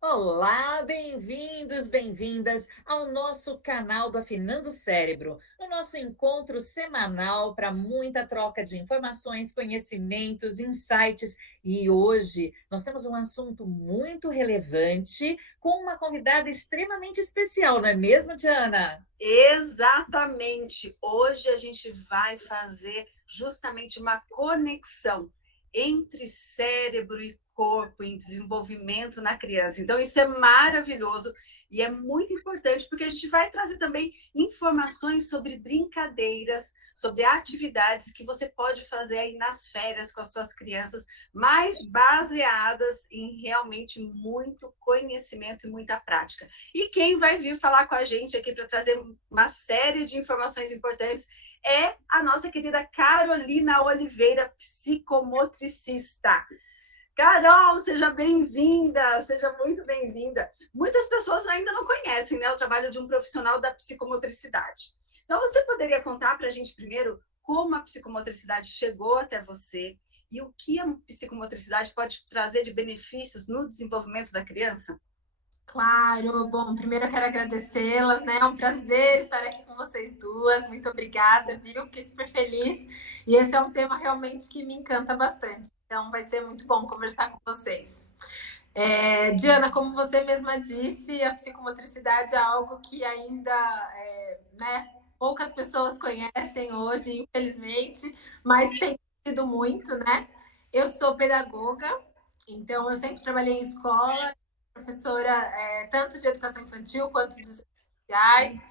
Olá, bem-vindos, bem-vindas ao nosso canal do Afinando o Cérebro, o nosso encontro semanal para muita troca de informações, conhecimentos, insights. E hoje nós temos um assunto muito relevante com uma convidada extremamente especial, não é mesmo, Diana? Exatamente. Hoje a gente vai fazer justamente uma conexão entre cérebro e corpo em desenvolvimento na criança. Então, isso é maravilhoso e é muito importante porque a gente vai trazer também informações sobre brincadeiras, sobre atividades que você pode fazer aí nas férias com as suas crianças, mais baseadas em realmente muito conhecimento e muita prática. E quem vai vir falar com a gente aqui para trazer uma série de informações importantes é a nossa querida Carolina Oliveira, psicomotricista. Carol, seja bem-vinda, seja muito bem-vinda. Muitas pessoas ainda não conhecem, né, o trabalho de um profissional da psicomotricidade. Então, você poderia contar para a gente primeiro como a psicomotricidade chegou até você e o que a psicomotricidade pode trazer de benefícios no desenvolvimento da criança? Claro, bom, primeiro eu quero agradecê-las, né? É um prazer estar aqui com vocês duas. Muito obrigada, viu? Fiquei super feliz. E esse é um tema realmente que me encanta bastante. Então vai ser muito bom conversar com vocês. Diana, como você mesma disse, a psicomotricidade é algo que ainda, né, poucas pessoas conhecem hoje, infelizmente, mas tem sido muito, né? Eu sou pedagoga, então eu sempre trabalhei em escola, professora tanto de educação infantil quanto de sociais,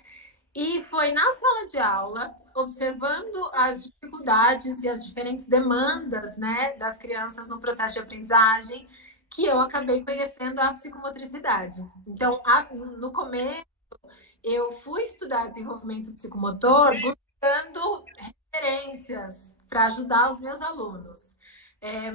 e foi na sala de aula, observando as dificuldades e as diferentes demandas, né, das crianças no processo de aprendizagem, que eu acabei conhecendo a psicomotricidade. Então, no começo, eu fui estudar desenvolvimento psicomotor buscando referências para ajudar os meus alunos.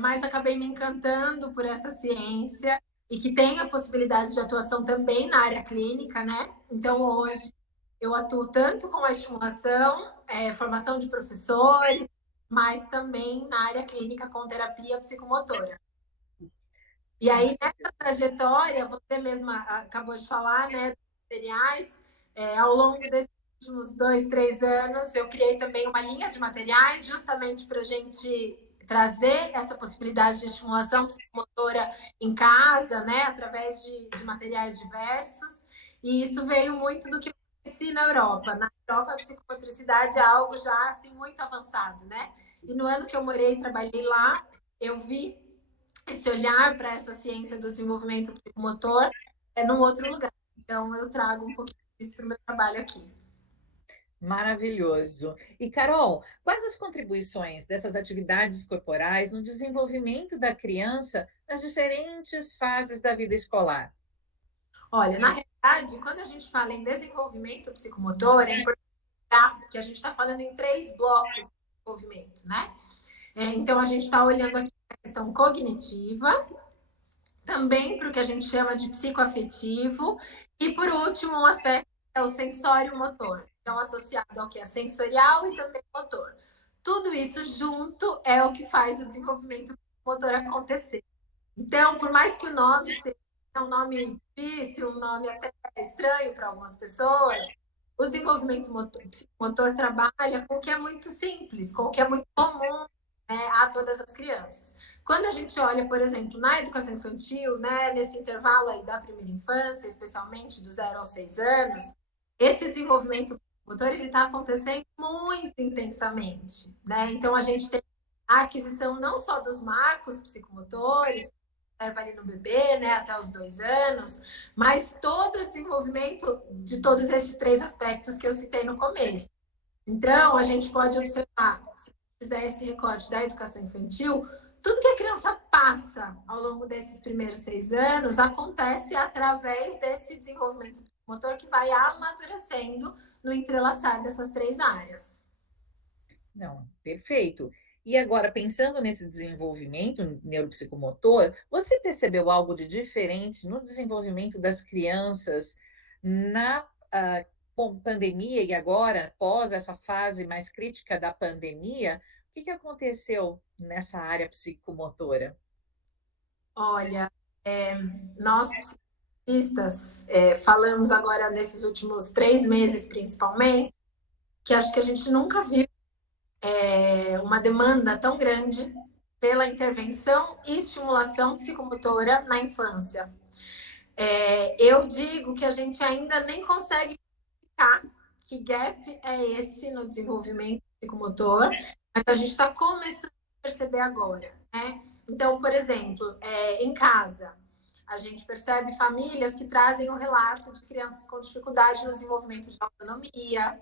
Mas acabei me encantando por essa ciência e que tem a possibilidade de atuação também na área clínica, né? Então, hoje, eu atuo tanto com a estimulação, formação de professores, mas também na área clínica com terapia psicomotora. E aí, nessa trajetória, você mesma acabou de falar, né, dos materiais, ao longo desses últimos 2, 3 anos, eu criei também uma linha de materiais, justamente para a gente trazer essa possibilidade de estimulação psicomotora em casa, né, através de materiais diversos. E isso veio muito do que eu conheci na Europa. Na Europa, a psicomotricidade é algo já assim muito avançado, né? E no ano que eu morei e trabalhei lá, eu vi esse olhar para essa ciência do desenvolvimento psicomotor num outro lugar. Então, eu trago um pouquinho disso para o meu trabalho aqui. Maravilhoso. E, Carol, quais as contribuições dessas atividades corporais no desenvolvimento da criança nas diferentes fases da vida escolar? Olha, na realidade, quando a gente fala em desenvolvimento psicomotor, é importante que a gente está falando em 3 blocos de desenvolvimento, né? Então, a gente está olhando aqui a questão cognitiva, também para o que a gente chama de psicoafetivo, e por último, um aspecto é o sensório-motor, então associado ao que é sensorial e também motor. Tudo isso junto é o que faz o desenvolvimento motor acontecer. Então, por mais que o nome seja um nome difícil, um nome até estranho para algumas pessoas, o desenvolvimento motor trabalha com o que é muito simples, com o que é muito comum, né, a todas as crianças. Quando a gente olha, por exemplo, na educação infantil, né, nesse intervalo aí da primeira infância, especialmente do 0 aos 6 anos, esse desenvolvimento motor ele está acontecendo muito intensamente, né? Então a gente tem a aquisição não só dos marcos psicomotores, serve ali no bebê, né, até os 2 anos, mas todo o desenvolvimento de todos esses 3 aspectos que eu citei no começo. Então, a gente pode observar, se fizer esse recorte da educação infantil, tudo que a criança passa ao longo desses primeiros 6 anos acontece através desse desenvolvimento motor que vai amadurecendo no entrelaçar dessas 3 áreas. Não, perfeito. E agora, pensando nesse desenvolvimento neuropsicomotor, você percebeu algo de diferente no desenvolvimento das crianças na pandemia e agora, após essa fase mais crítica da pandemia? O que que aconteceu nessa área psicomotora? Olha, nós neurologistas, falamos agora nesses últimos 3 meses, principalmente, que acho que a gente nunca viu uma demanda tão grande pela intervenção e estimulação psicomotora na infância. Eu digo que a gente ainda nem consegue explicar que gap é esse no desenvolvimento psicomotor, mas a gente está começando a perceber agora, né? Então, por exemplo, em casa, a gente percebe famílias que trazem o relato de crianças com dificuldade no desenvolvimento de autonomia,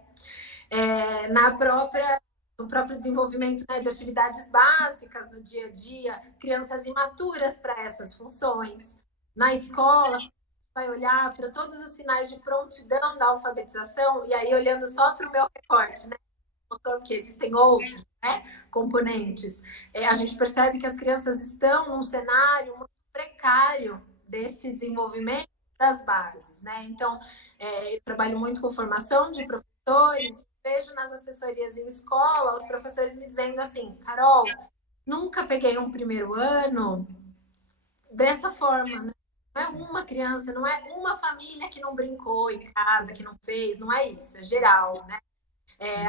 no próprio desenvolvimento, né, de atividades básicas no dia a dia, crianças imaturas para essas funções. Na escola, vai olhar para todos os sinais de prontidão da alfabetização, e aí olhando só para o meu recorte, né, porque existem outros, né, componentes, a gente percebe que as crianças estão num cenário muito precário desse desenvolvimento das bases, né? Então, eu trabalho muito com formação de professores, vejo nas assessorias em escola os professores me dizendo assim: Carol, nunca peguei um primeiro ano dessa forma, né? Não é uma criança, não é uma família que não brincou em casa, que não fez, não é isso, é geral, né?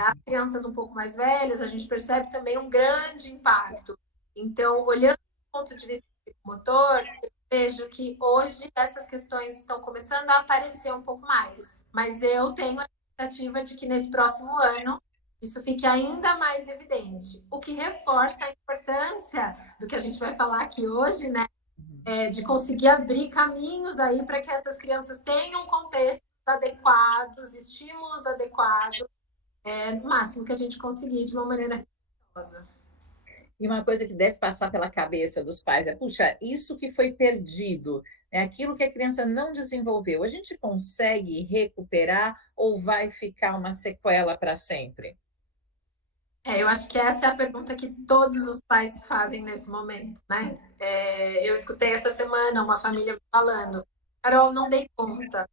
As crianças um pouco mais velhas, a gente percebe também um grande impacto. Então, olhando do ponto de vista motor, eu vejo que hoje essas questões estão começando a aparecer um pouco mais. Mas eu tenho a expectativa de que nesse próximo ano isso fique ainda mais evidente. O que reforça a importância do que a gente vai falar aqui hoje, né? De conseguir abrir caminhos aí para que essas crianças tenham contextos adequados, estímulos adequados, no máximo que a gente conseguir de uma maneira respeitosa. E uma coisa que deve passar pela cabeça dos pais é, puxa, isso que foi perdido, é aquilo que a criança não desenvolveu, a gente consegue recuperar ou vai ficar uma sequela para sempre? Eu acho que essa é a pergunta que todos os pais fazem nesse momento, né? Eu escutei essa semana uma família falando: Carol, não dei conta.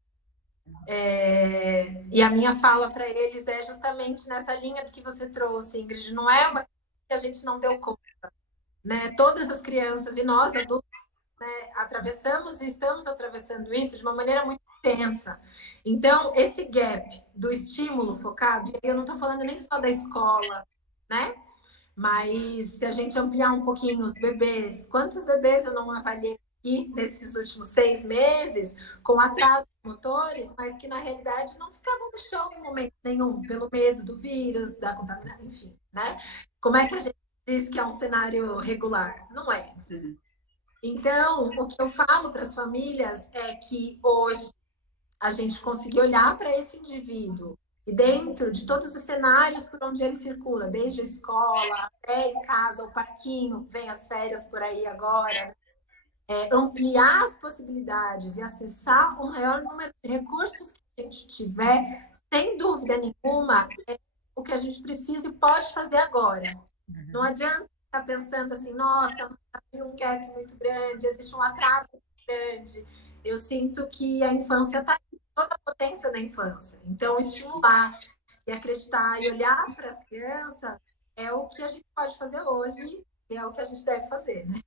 E a minha fala para eles é justamente nessa linha do que você trouxe, Ingrid. Não é uma coisa que a gente não deu conta, né? Todas as crianças e nós adultos, né, atravessamos e estamos atravessando isso de uma maneira muito intensa. Então, esse gap do estímulo focado, e eu não estou falando nem só da escola, né? Mas se a gente ampliar um pouquinho os bebês, quantos bebês eu não avaliei aqui nesses últimos 6 meses com atrasos motores, mas que na realidade não ficavam no chão em momento nenhum, pelo medo do vírus, da contaminação, enfim, né? Como é que a gente diz que é um cenário regular? Não é. Então, o que eu falo para as famílias é que hoje a gente conseguir olhar para esse indivíduo e dentro de todos os cenários por onde ele circula, desde a escola até em casa, o parquinho, vem as férias por aí agora, ampliar as possibilidades e acessar o maior número de recursos que a gente tiver, sem dúvida nenhuma, é o que a gente precisa e pode fazer agora. Não adianta estar pensando assim, nossa, tem um gap muito grande, existe um atraso muito grande. Eu sinto que a infância está toda a potência da infância. Então, estimular e acreditar e olhar para as crianças é o que a gente pode fazer hoje e é o que a gente deve fazer, né?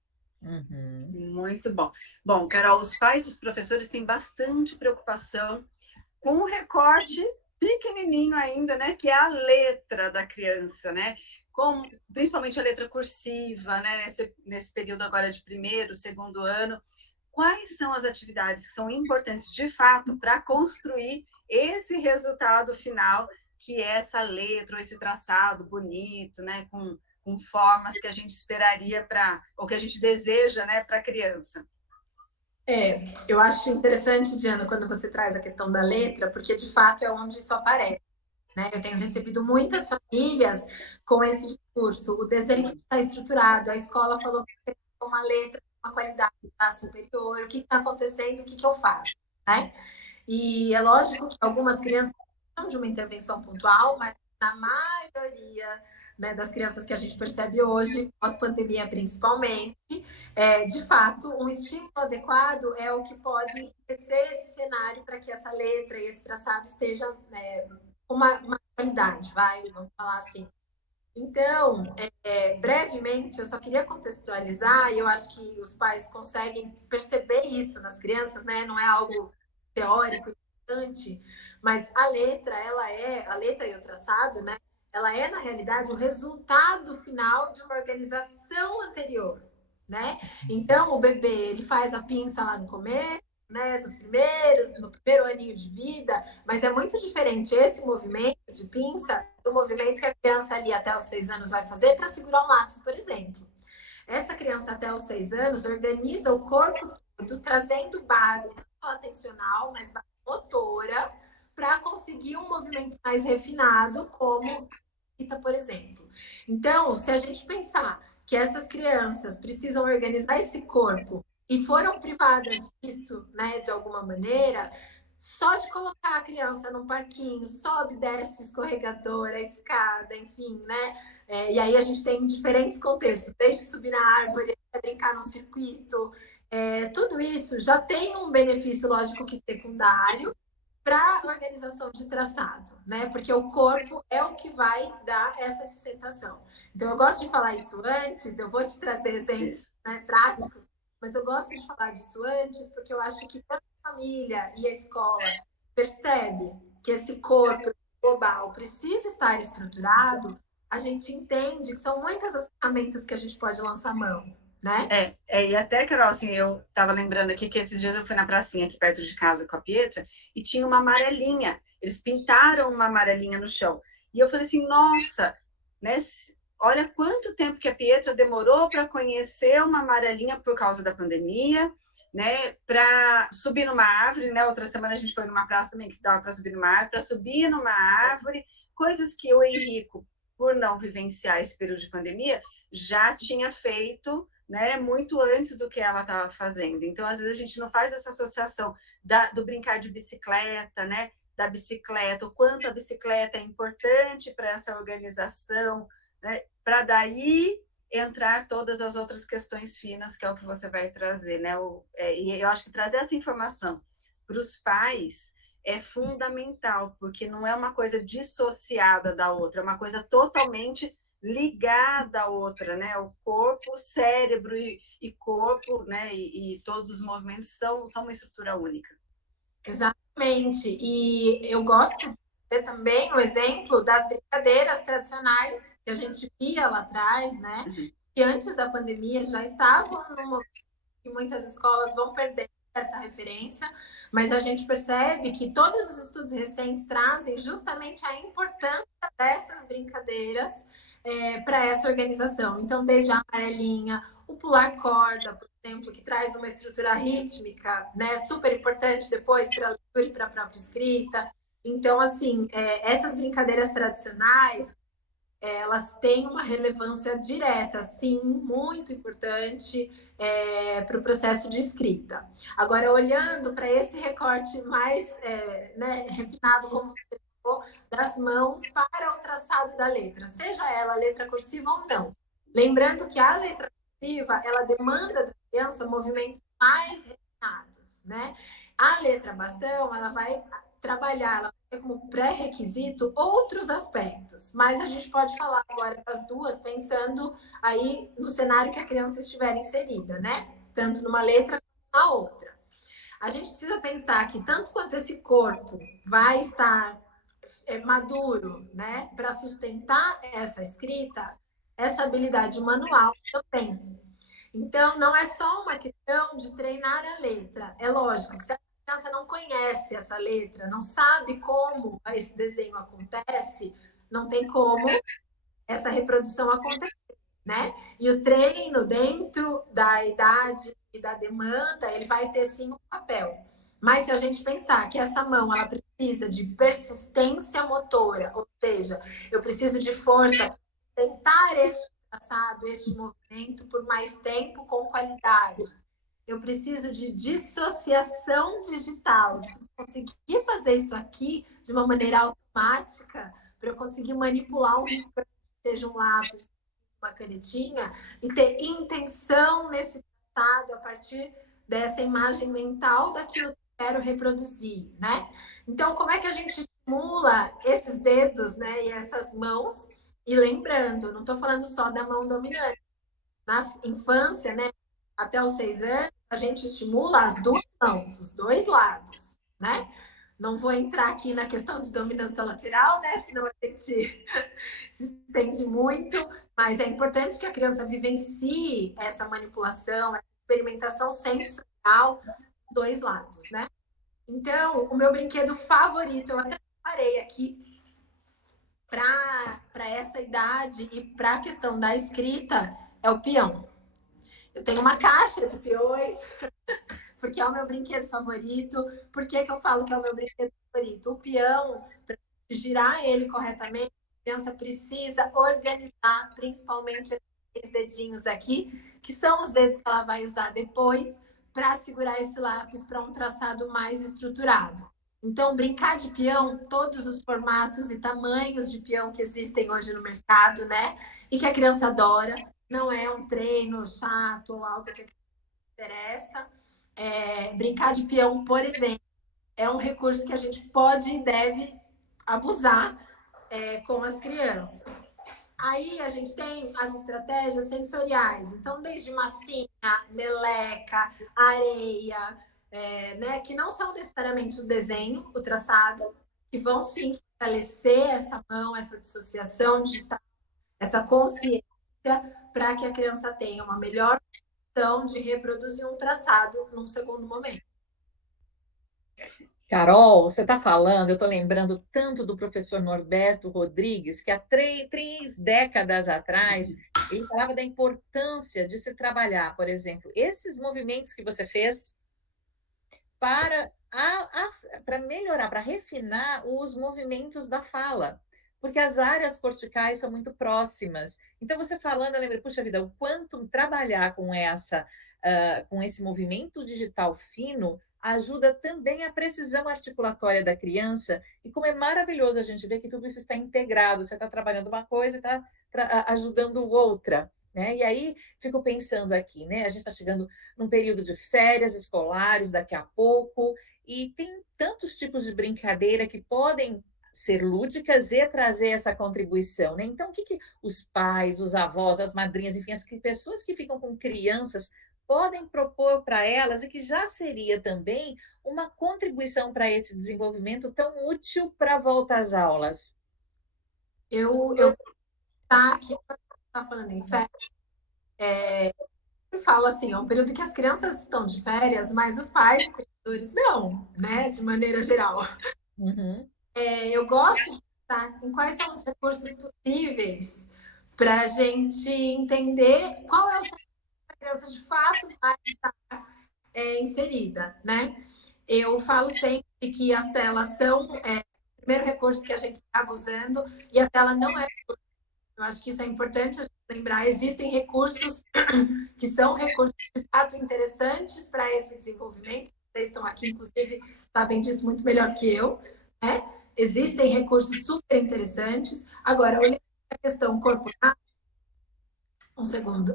Muito bom. Bom, Carol, os pais e os professores têm bastante preocupação com o recorte pequenininho ainda, né, que é a letra da criança, né? Principalmente a letra cursiva, né, nesse período agora de primeiro, segundo ano. Quais são as atividades que são importantes, de fato, para construir esse resultado final, que é essa letra, esse traçado bonito, né, com formas que a gente esperaria ou que a gente deseja, né, para a criança? Eu acho interessante, Diana, quando você traz a questão da letra, porque de fato é onde isso aparece, né? Eu tenho recebido muitas famílias com esse discurso. O desenho está estruturado, a escola falou que tem uma letra, uma qualidade tá superior, o que está acontecendo, o que eu faço, né? E é lógico que algumas crianças precisam de uma intervenção pontual, mas na maioria, né, das crianças que a gente percebe hoje, pós-pandemia principalmente, de fato, um estímulo adequado é o que pode enriquecer esse cenário para que essa letra e esse traçado esteja com uma qualidade, vamos falar assim. Então, brevemente, eu só queria contextualizar, e eu acho que os pais conseguem perceber isso nas crianças, né? Não é algo teórico, importante, mas a letra e o traçado, né? Ela é, na realidade, o resultado final de uma organização anterior, né? Então, o bebê, ele faz a pinça lá no começo, né? No primeiro aninho de vida, mas é muito diferente esse movimento de pinça do movimento que a criança ali até os 6 anos vai fazer para segurar um lápis, por exemplo. Essa criança até os 6 anos organiza o corpo todo, trazendo base não só atencional, mas base motora, para conseguir um movimento mais refinado, como a por exemplo. Então, se a gente pensar que essas crianças precisam organizar esse corpo e foram privadas disso, né, de alguma maneira, só de colocar a criança num parquinho, sobe, desce, escorregador, a escada, enfim, né? E aí a gente tem diferentes contextos, desde subir na árvore, brincar num circuito, tudo isso já tem um benefício, lógico que secundário, para a organização de traçado, né? Porque o corpo é o que vai dar essa sustentação. Então, eu gosto de falar isso antes, eu vou te trazer exemplos, né, práticos, mas eu gosto de falar disso antes, porque eu acho que tanto a família e a escola percebe que esse corpo global precisa estar estruturado, a gente entende que são muitas as ferramentas que a gente pode lançar mão, né? E até, Carol, assim, eu tava lembrando aqui que esses dias eu fui na pracinha aqui perto de casa com a Pietra e tinha uma amarelinha. Eles pintaram uma amarelinha no chão. E eu falei assim, nossa, né? Olha quanto tempo que a Pietra demorou para conhecer uma amarelinha por causa da pandemia, né? Para subir numa árvore, né? Outra semana a gente foi numa praça também que dava para subir numa árvore, para subir numa árvore, coisas que o Henrico, por não vivenciar esse período de pandemia, já tinha feito, né, muito antes do que ela estava fazendo. Então, às vezes, a gente não faz essa associação do brincar de bicicleta, né, da bicicleta, o quanto a bicicleta é importante para essa organização, né, para daí entrar todas as outras questões finas, que é o que você vai trazer, né? E eu acho que trazer essa informação para os pais é fundamental, porque não é uma coisa dissociada da outra, é uma coisa totalmente ligada à outra, né? O corpo, cérebro e corpo, né? E todos os movimentos são uma estrutura única. Exatamente. E eu gosto de ter também o exemplo das brincadeiras tradicionais que a gente via lá atrás, né? Que antes da pandemia já estavam numa que muitas escolas vão perder essa referência, mas a gente percebe que todos os estudos recentes trazem justamente a importância dessas brincadeiras para essa organização. Então, desde a amarelinha, o pular corda, por exemplo, que traz uma estrutura rítmica, né, super importante depois para a leitura e para a própria escrita. Então, assim, essas brincadeiras tradicionais, elas têm uma relevância direta, sim, muito importante para o processo de escrita. Agora, olhando para esse recorte mais né, refinado, como você falou, das mãos para o traçado da letra, seja ela letra cursiva ou não. Lembrando que a letra cursiva, ela demanda da criança movimentos mais refinados, né? A letra bastão, ela vai trabalhar, ela vai ter como pré-requisito outros aspectos, mas a gente pode falar agora das duas, pensando aí no cenário que a criança estiver inserida, né? Tanto numa letra quanto na outra. A gente precisa pensar que tanto quanto esse corpo vai estar maduro, né, para sustentar essa escrita, essa habilidade manual também. Então, não é só uma questão de treinar a letra. É lógico que se a criança não conhece essa letra, não sabe como esse desenho acontece, não tem como essa reprodução acontecer, né? E o treino dentro da idade e da demanda, ele vai ter sim um papel. Mas se a gente pensar que essa mão ela precisa de persistência motora, ou seja, eu preciso de força para tentar este traçado, este movimento por mais tempo com qualidade. Eu preciso de dissociação digital, eu preciso conseguir fazer isso aqui de uma maneira automática para eu conseguir manipular um risco, seja um lápis, uma canetinha, e ter intenção nesse traçado a partir dessa imagem mental daquilo que eu quero reproduzir, né? Então, como é que a gente estimula esses dedos, né, e essas mãos E lembrando, não estou falando só da mão dominante. Na infância, né, até os 6 anos, a gente estimula as duas mãos, os dois lados, né? Não vou entrar aqui na questão de dominância lateral, né? Senão a gente se estende muito, mas é importante que a criança vivencie essa manipulação, essa experimentação sensorial dos dois lados, né? Então, o meu brinquedo favorito, eu até parei aqui para essa idade e para a questão da escrita, é o peão. Eu tenho uma caixa de peões, porque é o meu brinquedo favorito. Por que eu falo que é o meu brinquedo favorito? O peão, para girar ele corretamente, a criança precisa organizar, principalmente esses dedinhos aqui, que são os dedos que ela vai usar depois para segurar esse lápis para um traçado mais estruturado. Então, brincar de peão, todos os formatos e tamanhos de peão que existem hoje no mercado, né? E que a criança adora. Não é um treino chato ou algo que a criança interessa. Brincar de peão, por exemplo, é um recurso que a gente pode e deve abusar com as crianças. Aí a gente tem as estratégias sensoriais. Então, desde massinha, meleca, areia, né, que não são necessariamente o desenho, o traçado, que vão sim fortalecer essa mão, essa dissociação digital, essa consciência, para que a criança tenha uma melhor condição de reproduzir um traçado num segundo momento. Carol, você está falando, eu estou lembrando tanto do professor Norberto Rodrigues, que há 3 décadas atrás, ele falava da importância de se trabalhar, por exemplo, esses movimentos que você fez para, para melhorar, para refinar os movimentos da fala, porque as áreas corticais são muito próximas. Então, você falando, eu lembrei, puxa vida, o quanto trabalhar com com esse movimento digital fino ajuda também a precisão articulatória da criança, e como é maravilhoso a gente ver que tudo isso está integrado, você está trabalhando uma coisa e está ajudando outra. Né? E aí, fico pensando aqui, né? A gente está chegando num período de férias escolares daqui a pouco, e tem tantos tipos de brincadeira que podem ser lúdicas e trazer essa contribuição, né? Então, o que os pais, os avós, as madrinhas, enfim, as pessoas que ficam com crianças podem propor para elas e que já seria também uma contribuição para esse desenvolvimento tão útil para a volta às aulas? Eu tá aqui tá falando em férias, eu falo assim, é um período que as crianças estão de férias, mas os pais, cuidadores, não, né? De maneira geral. Uhum. Eu gosto de pensar em quais são os recursos possíveis para a gente entender qual é o cenário que a criança de fato vai estar inserida, né? Eu falo sempre que as telas são o primeiro recurso que a gente acaba usando, e a tela não é. Eu acho que isso é importante a gente lembrar. Existem recursos que são recursos de fato interessantes para esse desenvolvimento. Vocês estão aqui, inclusive, sabem disso muito melhor que eu, né? Existem recursos super interessantes. Agora, olhando a questão corporal, um segundo.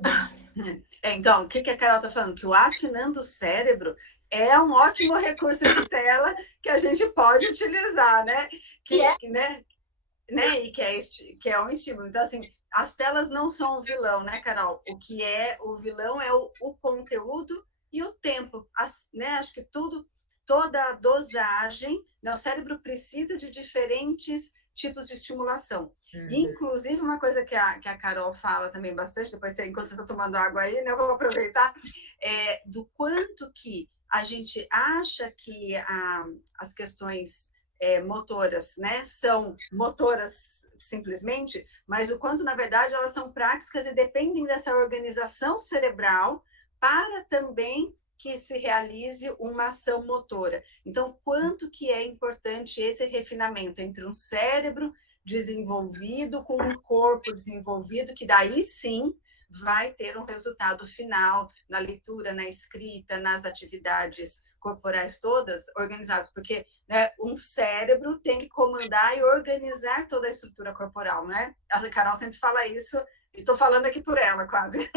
Então, o que a Carol está falando? Que o afinando o cérebro é um ótimo recurso de tela que a gente pode utilizar, né? E que é um estímulo. Então, assim, as telas não são o vilão, né, Carol? O que é o vilão é o conteúdo e o tempo. Né? Acho que toda a dosagem, né? O cérebro precisa de diferentes tipos de estimulação. Inclusive, uma coisa que a Carol fala também bastante, depois, enquanto você está tomando água aí, né, eu vou aproveitar, do quanto que a gente acha que as questões motoras, né, são motoras simplesmente, mas o quanto, na verdade, elas são práticas e dependem dessa organização cerebral para também que se realize uma ação motora. Então, quanto que é importante esse refinamento entre um cérebro desenvolvido com um corpo desenvolvido, que daí sim vai ter um resultado final na leitura, na escrita, nas atividades corporais todas organizadas, porque, né, um cérebro tem que comandar e organizar toda a estrutura corporal, né? A Carol sempre fala isso, e estou falando aqui por ela, quase.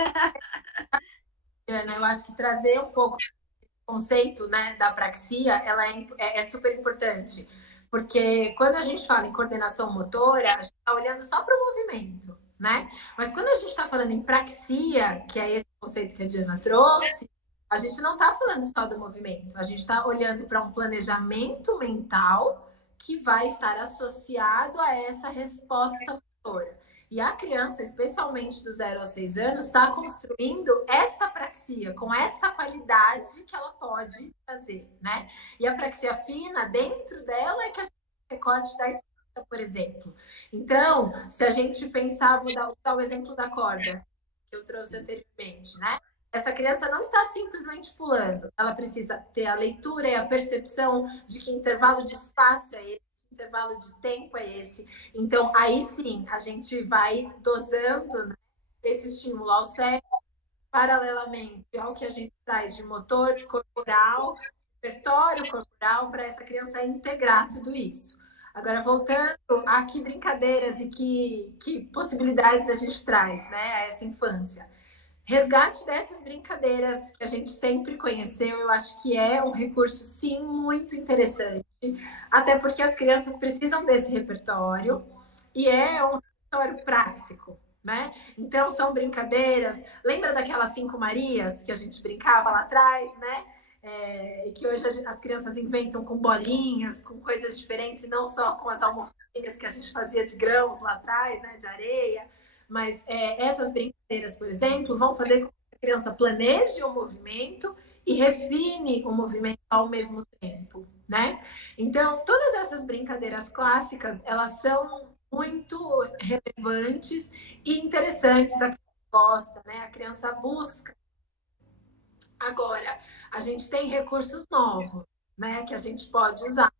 Ana, eu acho que trazer um pouco o conceito, né, da praxia, ela é super importante, Porque quando a gente fala em coordenação motora, a gente está olhando só para o movimento, né? Mas quando a gente está falando em praxia, que é esse conceito que a Diana trouxe, a gente não está falando só do movimento, a gente está olhando para um planejamento mental que vai estar associado a essa resposta motora. E a criança, especialmente do 0 aos 6 anos, está construindo essa praxia, com essa qualidade que ela pode fazer, né? E a praxia fina, dentro dela, é que a gente recorte da escrita, por exemplo. Então, se a gente pensar, vou dar o exemplo da corda, que eu trouxe anteriormente, né? Essa criança não está simplesmente pulando, ela precisa ter a leitura e a percepção de que intervalo de espaço é esse, intervalo de tempo é esse. Então, aí sim, a gente vai dosando, né, esse estímulo ao cérebro, paralelamente ao que a gente traz de motor corporal, repertório corporal, para essa criança integrar tudo isso. Agora, voltando a que brincadeiras e que possibilidades a gente traz, né, a essa infância. Resgate dessas brincadeiras que a gente sempre conheceu, eu acho que é um recurso, sim, muito interessante. Até porque as crianças precisam desse repertório e é um repertório prático, né? Então, são brincadeiras... Lembra daquelas 5 Marias que a gente brincava lá atrás, né? E que hoje as crianças inventam com bolinhas, com coisas diferentes, e não só com as almofadinhas que a gente fazia de grãos lá atrás, né? De areia. Mas essas brincadeiras, por exemplo, vão fazer com que a criança planeje o movimento e refine o movimento ao mesmo tempo, né? Então, todas essas brincadeiras clássicas, elas são muito relevantes e interessantes. A criança gosta, né? A criança busca. Agora, a gente tem recursos novos, né? Que a gente pode usar.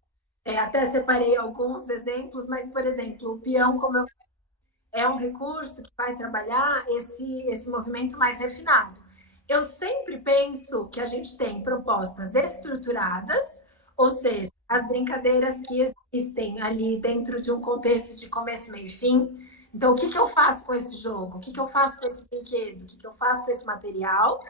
Até separei alguns exemplos, mas, por exemplo, o peão, como eu é um recurso que vai trabalhar esse movimento mais refinado. Eu sempre penso que a gente tem propostas estruturadas, ou seja, as brincadeiras que existem ali dentro de um contexto de começo, meio e fim. Então, o que eu faço com esse jogo? O que eu faço com esse brinquedo? O que eu faço com esse material?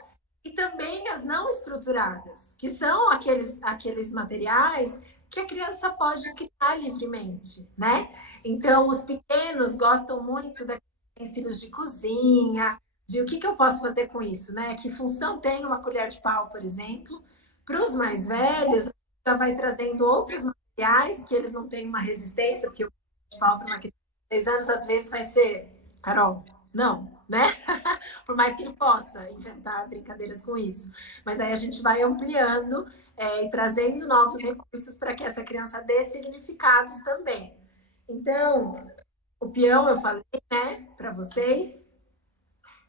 E também as não estruturadas, que são aqueles materiais que a criança pode criar livremente, né? Então, os pequenos gostam muito daqueles utensílios de cozinha, de o que eu posso fazer com isso, né? Que função tem uma colher de pau, por exemplo. Para os mais velhos, já vai trazendo outros materiais que eles não têm uma resistência, porque o colher de pau para uma criança de 6 anos, às vezes, vai ser... Carol, não, né? Por mais que ele possa inventar brincadeiras com isso. Mas aí a gente vai ampliando e trazendo novos recursos para que essa criança dê significados também. Então, o peão eu falei, né, para vocês.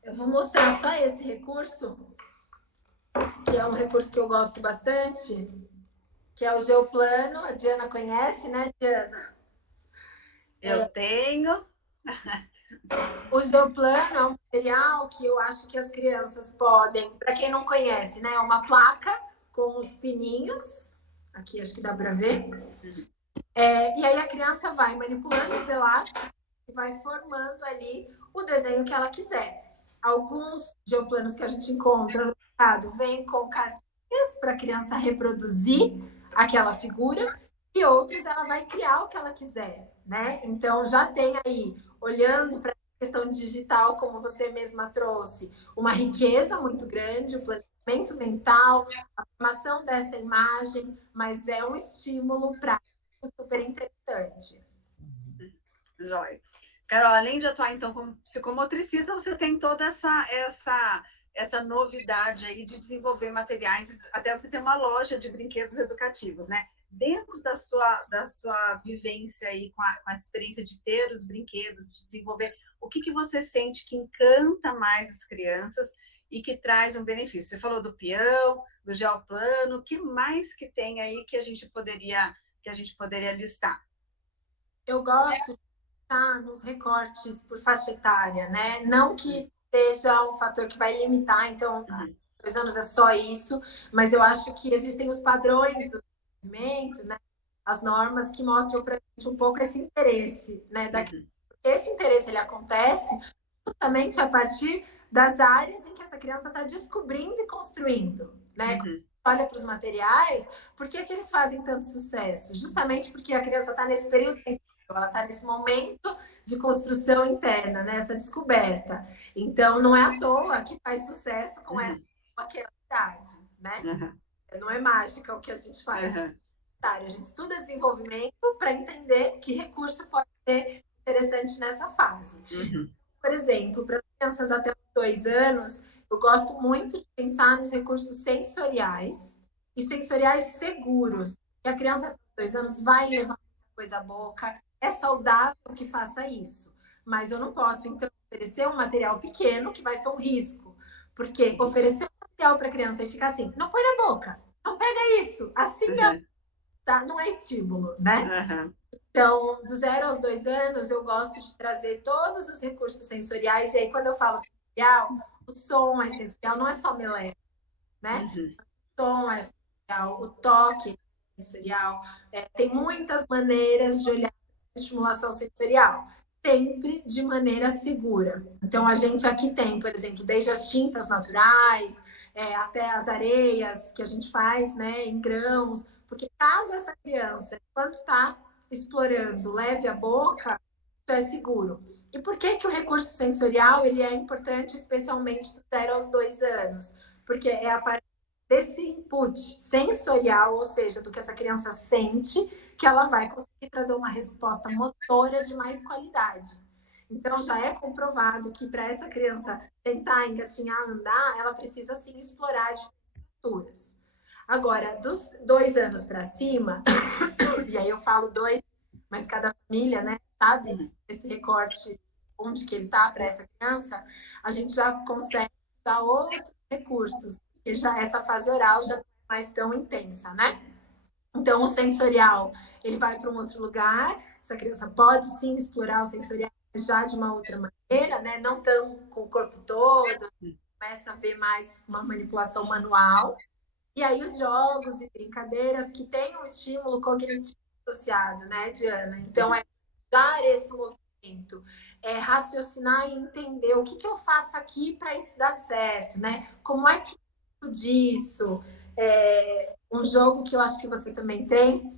Eu vou mostrar só esse recurso, que é um recurso que eu gosto bastante, que é o geoplano. A Diana conhece, né, Diana? Eu tenho. O geoplano é um material que eu acho que as crianças podem, para quem não conhece, né, é uma placa com os pininhos. Aqui acho que dá para ver. E aí a criança vai manipulando os elásticos e vai formando ali o desenho que ela quiser. Alguns geoplanos que a gente encontra no mercado vêm com cartinhas para a criança reproduzir aquela figura e outros ela vai criar o que ela quiser, né? Então já tem aí, olhando para a questão digital, como você mesma trouxe, uma riqueza muito grande, o planejamento mental, a formação dessa imagem, mas é um estímulo prático super interessante. Jóia. Carol, além de atuar, então, como psicomotricista, você tem toda essa novidade aí de desenvolver materiais, até você tem uma loja de brinquedos educativos, né? Dentro da sua vivência aí, com a experiência de ter os brinquedos, de desenvolver, o que você sente que encanta mais as crianças e que traz um benefício? Você falou do peão, do geoplano, o que mais que tem aí que a gente poderia listar? Eu gosto de estar nos recortes por faixa etária, né? Não que isso seja um fator que vai limitar, então, 2 anos é só isso, mas eu acho que existem os padrões do movimento, né? As normas que mostram para a gente um pouco esse interesse, né? Esse interesse, ele acontece justamente a partir das áreas em que essa criança está descobrindo e construindo, né? olha para os materiais, por que que eles fazem tanto sucesso? Justamente porque a criança está nesse período sensível, ela está nesse momento de construção interna, né? Essa descoberta. Então, não é à toa que faz sucesso com essa aquela idade, né? Não é mágica o que a gente faz. A gente estuda desenvolvimento para entender que recurso pode ser interessante nessa fase. Por exemplo, para crianças até os 2 anos, eu gosto muito de pensar nos recursos sensoriais e sensoriais seguros. Que a criança até os 2 anos vai levar muita coisa à boca, é saudável que faça isso. Mas eu não posso, então, oferecer um material pequeno que vai ser um risco. Porque oferecer um material para a criança e ficar assim, não põe na boca, não pega isso, assim não, tá? Não é estímulo, né? Então, do 0 aos 2 anos, eu gosto de trazer todos os recursos sensoriais. E aí, quando eu falo sensorial, o som é sensorial, não é só melé, né? O som é sensorial, o toque é sensorial. Tem muitas maneiras de olhar a estimulação sensorial, sempre de maneira segura. Então, a gente aqui tem, por exemplo, desde as tintas naturais, até as areias que a gente faz, né, em grãos. Porque caso essa criança, enquanto está explorando, leve a boca, isso é seguro. E por que que o recurso sensorial ele é importante, especialmente do 0 aos 2 anos? Porque é a partir desse input sensorial, ou seja, do que essa criança sente, que ela vai conseguir trazer uma resposta motora de mais qualidade. Então, já é comprovado que para essa criança tentar engatinhar, andar, ela precisa, sim, explorar diferentes texturas. Agora, dos 2 anos para cima, e aí eu falo 2, mas cada família, né, sabe esse recorte, onde que ele está para essa criança, a gente já consegue usar outros recursos, porque já essa fase oral já não é mais tão intensa, né? Então, o sensorial, ele vai para um outro lugar, essa criança pode sim explorar o sensorial já de uma outra maneira, né? Não tão com o corpo todo, começa a ver mais uma manipulação manual. E aí os jogos e brincadeiras que têm um estímulo cognitivo associado, né, Diana? Então, é dar esse movimento, é raciocinar e entender o que que eu faço aqui para isso dar certo, né? Como é que eu disso? Um jogo que eu acho que você também tem,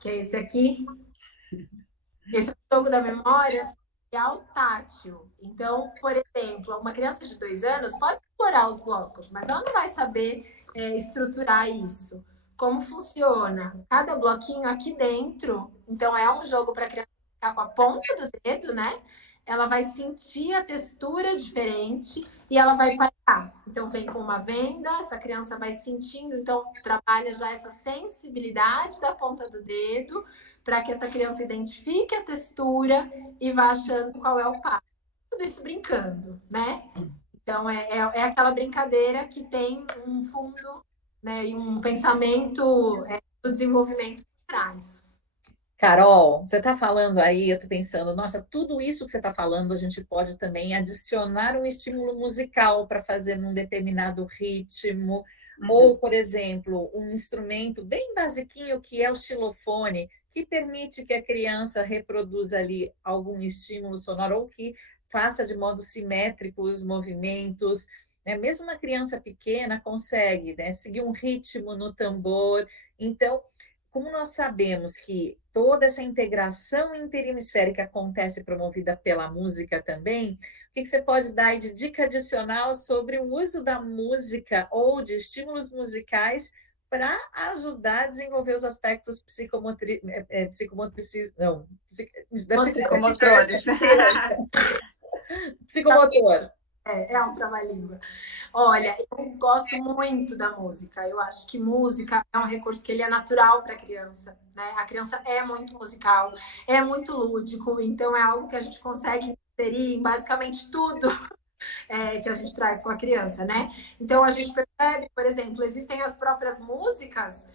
que é esse aqui. Esse é o jogo da memória sensorial tátil. Então, por exemplo, uma criança de 2 anos pode explorar os blocos, mas ela não vai saber estruturar isso. Como funciona? Cada bloquinho aqui dentro, então é um jogo para a criança ficar com a ponta do dedo, né? Ela vai sentir a textura diferente e ela vai parar. Então, vem com uma venda, essa criança vai sentindo, então trabalha já essa sensibilidade da ponta do dedo para que essa criança identifique a textura e vá achando qual é o passo. Tudo isso brincando, né? Então, é aquela brincadeira que tem um fundo, né, e um pensamento do desenvolvimento por trás. Carol, você está falando aí, eu estou pensando, nossa, tudo isso que você está falando, a gente pode também adicionar um estímulo musical para fazer num determinado ritmo, ou, por exemplo, um instrumento bem basiquinho que é o xilofone, que permite que a criança reproduza ali algum estímulo sonoro ou que faça de modo simétrico os movimentos, né? Mesmo uma criança pequena consegue, né, seguir um ritmo no tambor. Então, como nós sabemos que toda essa integração interhemisférica acontece promovida pela música também, o que você pode dar aí de dica adicional sobre o uso da música ou de estímulos musicais para ajudar a desenvolver os aspectos psicomotores, psicomotor. É um trava-língua. Olha, eu gosto muito da música. Eu acho que música é um recurso que ele é natural para a criança, né? A criança é muito musical, é muito lúdico, então é algo que a gente consegue inserir em basicamente tudo que a gente traz com a criança, né? Então a gente percebe, por exemplo, existem as próprias músicas,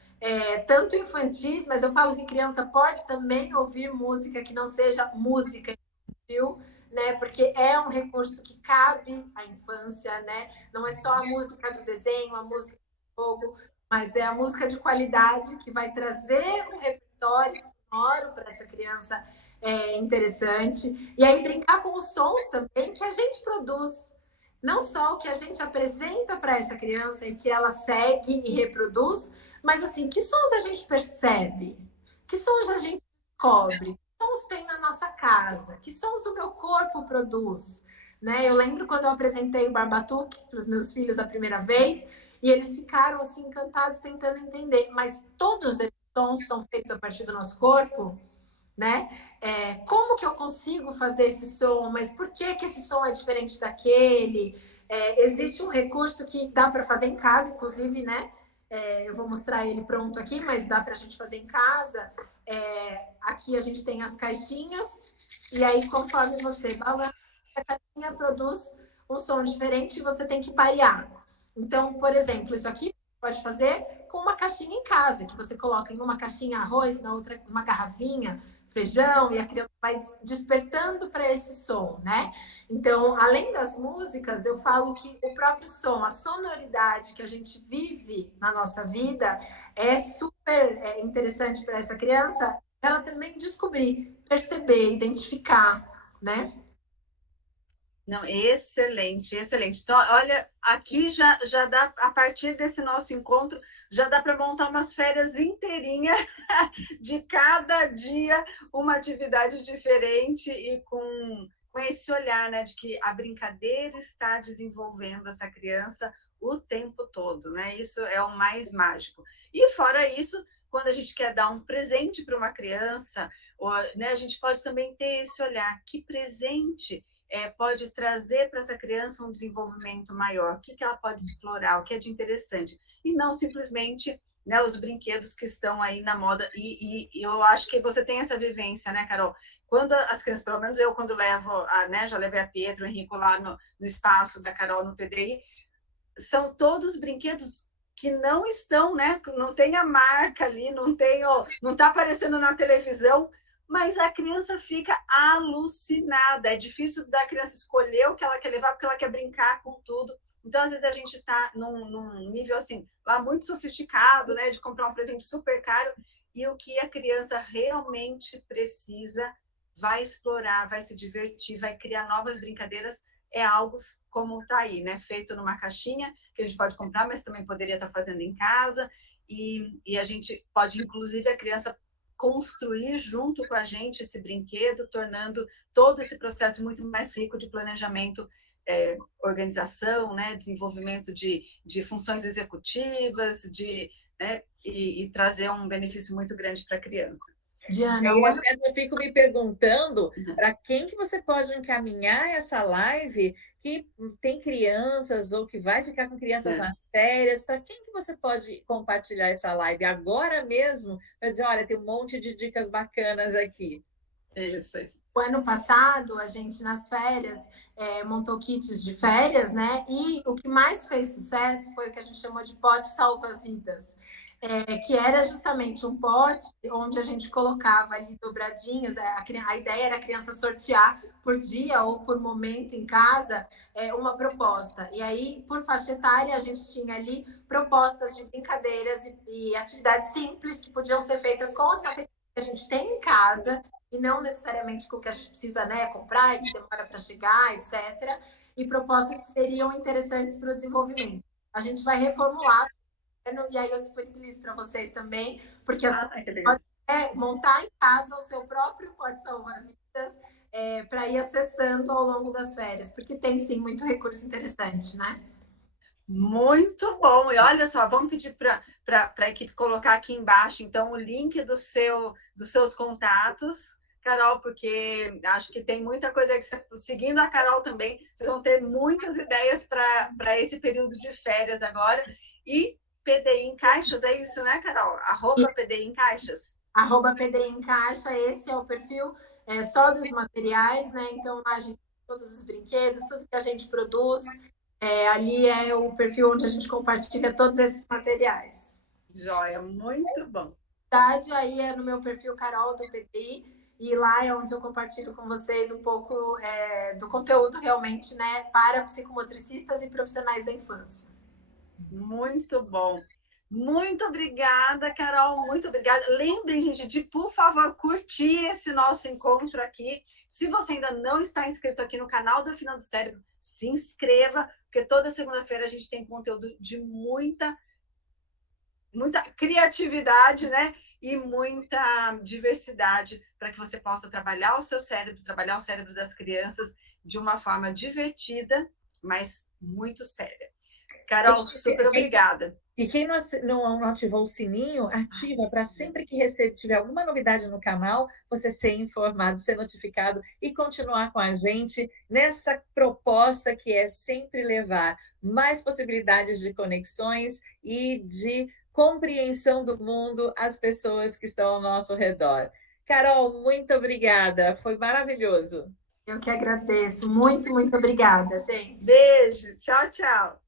tanto infantis, mas eu falo que criança pode também ouvir música que não seja música infantil, né? Porque é um recurso que cabe à infância, né? Não é só a música do desenho, a música do jogo, mas é a música de qualidade que vai trazer um repertório sonoro para essa criança interessante. E aí brincar com os sons também que a gente produz. não só o que a gente apresenta para essa criança e que ela segue e reproduz, mas assim, que sons a gente percebe? Que sons a gente descobre? Que sons tem na nossa casa? Que sons o meu corpo produz? Né? Eu lembro quando eu apresentei o Barbatuques para os meus filhos a primeira vez, e eles ficaram assim encantados tentando entender, mas todos esses sons são feitos a partir do nosso corpo, né? Como que eu consigo fazer esse som? Mas por que que esse som é diferente daquele? Existe um recurso que dá para fazer em casa, inclusive, né? Eu vou mostrar ele pronto aqui, mas dá para a gente fazer em casa. Aqui a gente tem as caixinhas, e aí conforme você balança, a caixinha produz um som diferente e você tem que parear. Então, por exemplo, isso aqui pode fazer com uma caixinha em casa, que você coloca em uma caixinha arroz, na outra uma garrafinha, feijão, e a criança vai despertando para esse som, né? Então, além das músicas, eu falo que o próprio som, a sonoridade que a gente vive na nossa vida é super interessante para essa criança, ela também descobrir, perceber, identificar, né? Não, excelente, excelente. Então, olha, aqui já dá, a partir desse nosso encontro, já dá para montar umas férias inteirinhas de cada dia, uma atividade diferente e com esse olhar, né, de que a brincadeira está desenvolvendo essa criança o tempo todo, né? Isso é o mais mágico. E fora isso, quando a gente quer dar um presente para uma criança, né, a gente pode também ter esse olhar, que presente pode trazer para essa criança um desenvolvimento maior, o que ela pode explorar, o que é de interessante, e não simplesmente, né, os brinquedos que estão aí na moda, e eu acho que você tem essa vivência, né, Carol? Quando as crianças, pelo menos eu, quando levo, né, já levei a Pietro, o Henrico lá no espaço da Carol no PDI, são todos brinquedos que não estão, né, não tem a marca ali, não está aparecendo na televisão, mas a criança fica alucinada. É difícil da criança escolher o que ela quer levar, porque ela quer brincar com tudo. Então, às vezes, a gente está num nível assim, lá muito sofisticado, né, de comprar um presente super caro, e o que a criança realmente precisa, vai explorar, vai se divertir, vai criar novas brincadeiras, é algo como está aí, né, feito numa caixinha, que a gente pode comprar, mas também poderia estar fazendo em casa, e a gente pode, inclusive, a criança construir junto com a gente esse brinquedo, tornando todo esse processo muito mais rico de planejamento, organização, né, desenvolvimento de funções executivas, né, e trazer um benefício muito grande para a criança. Diana, eu fico me perguntando para quem que você pode encaminhar essa live que tem crianças ou que vai ficar com crianças nas férias, para quem que você pode compartilhar essa live agora mesmo, para dizer, olha, tem um monte de dicas bacanas aqui. Isso. O ano passado, a gente, nas férias, montou kits de férias, né? E o que mais fez sucesso foi o que a gente chamou de pote salva-vidas. Que era justamente um pote onde a gente colocava ali dobradinhas. A ideia era a criança sortear por dia ou por momento em casa uma proposta. E aí, por faixa etária, a gente tinha ali propostas de brincadeiras e atividades simples que podiam ser feitas com os materiais que a gente tem em casa e não necessariamente com o que a gente precisa, né, comprar e que demora para chegar, etc. E propostas que seriam interessantes para o desenvolvimento. A gente vai reformular, e aí eu disponibilizo para vocês também, porque as pessoas podem montar em casa o seu próprio pode salvar vidas para ir acessando ao longo das férias, porque tem sim muito recurso interessante, né? Muito bom. E olha só, vamos pedir para a equipe colocar aqui embaixo, então, o link dos seus contatos, Carol, porque acho que tem muita coisa que você, seguindo a Carol também, vocês vão ter muitas ideias para esse período de férias agora. E PDI em Caixas, é isso, né, Carol? @PDI em Caixas. @PDI em Caixa, esse é o perfil só dos materiais, né? Então, a gente todos os brinquedos, tudo que a gente produz, ali é o perfil onde a gente compartilha todos esses materiais. Joia, muito bom. Aí é no meu perfil Carol do PDI, e lá é onde eu compartilho com vocês um pouco do conteúdo realmente, né, para psicomotricistas e profissionais da infância. Muito bom. Muito obrigada, Carol, muito obrigada. Lembrem, gente, de, por favor, curtir esse nosso encontro aqui. Se você ainda não está inscrito aqui no canal do Afinando Cérebro, se inscreva, porque toda segunda-feira a gente tem conteúdo de muita criatividade, né? E muita diversidade para que você possa trabalhar o seu cérebro, trabalhar o cérebro das crianças de uma forma divertida, mas muito séria. Carol, super obrigada. E quem não ativou o sininho, ativa para sempre que tiver alguma novidade no canal, você ser informado, ser notificado e continuar com a gente nessa proposta que é sempre levar mais possibilidades de conexões e de compreensão do mundo às pessoas que estão ao nosso redor. Carol, muito obrigada, foi maravilhoso. Eu que agradeço. Muito, muito obrigada, gente. Beijo. Tchau, tchau.